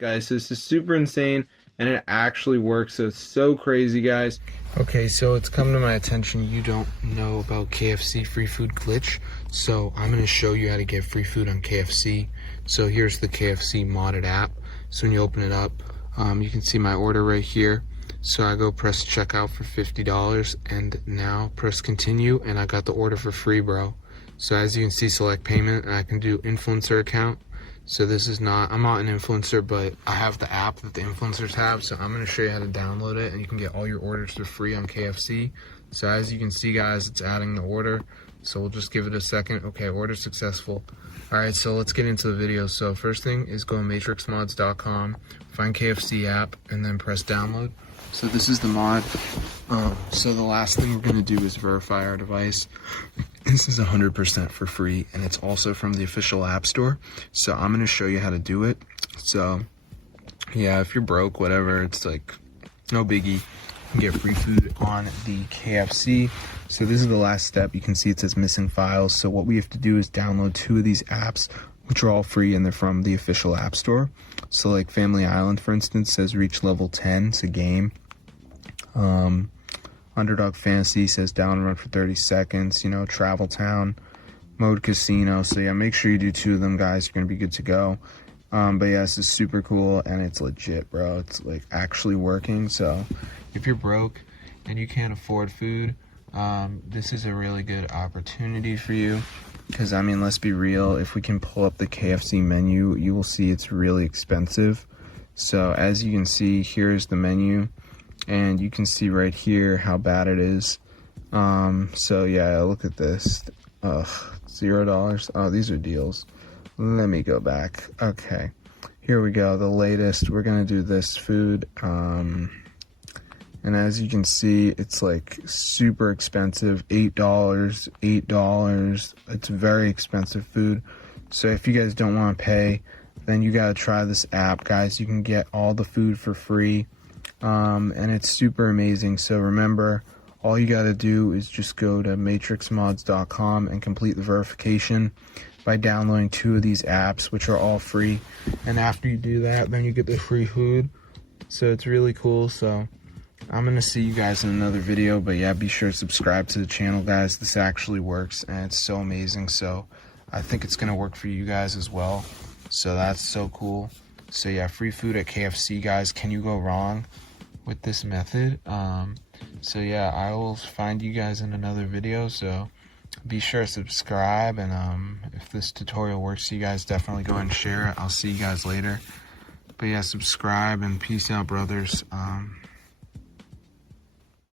guys. So this is super insane, and it actually works. So it's so crazy, guys. Okay, so it's come to my attention you don't know about KFC free food glitch. So I'm going to show you how to get free food on KFC. So here's the KFC modded app. So when you open it up, you can see my order right here. So I go press checkout for $50 and now press continue, and I got the order for free, bro. So as you can see, select payment, and I can do influencer account. So this is not, I'm not an influencer, but I have the app that the influencers have. So I'm going to show you how to download it, and you can get all your orders for free on KFC. So as you can see, guys, it's adding the order. So we'll just give it a second. Okay, order successful. All right, so let's get into the video. So first thing is go to matrixmods.com, find KFC app, and then press download. So this is the mod. So the last thing we're gonna do is verify our device. This is 100% for free, and it's also from the official app store. So I'm gonna show you how to do it. So yeah, if you're broke, whatever, it's like no biggie. You can get free food on the KFC. So this is the last step. You can see it says missing files. So what we have to do is download 2 of these apps, which are all free, and they're from the official app store. So like Family Island, for instance, says reach level 10. It's a game. Underdog Fantasy says down and run for 30 seconds. You know, Travel Town, Mode Casino. So yeah, make sure you do 2 of them, guys. You're gonna be good to go. But yeah, this is super cool, and it's legit, bro. It's like actually working. So if you're broke and you can't afford food, this is a really good opportunity for you. Because I mean, let's be real, if we can pull up the KFC menu, you will see it's really expensive. So as you can see, here's the menu, and you can see right here how bad it is. So yeah, look at this. $0. Oh, these are deals. Let me go back. Okay, here we go. The latest, we're gonna do this food. And as you can see, it's like super expensive, $8. It's very expensive food. So if you guys don't want to pay, then you got to try this app, guys. You can get all the food for free, and it's super amazing. So remember, all you got to do is just go to matrixmods.com and complete the verification by downloading 2 of these apps, which are all free. And after you do that, then you get the free food. So it's really cool. So I'm gonna see you guys in another video, but yeah, be sure to subscribe to the channel, guys. This actually works, and it's so amazing. So I think it's gonna work for you guys as well. So that's so cool. So yeah, free food at KFC, guys. Can you go wrong with this method? So yeah, I will find you guys in another video. So be sure to subscribe, and if this tutorial works for you guys, definitely go ahead and share it. I'll see you guys later. But yeah, subscribe, and peace out, brothers.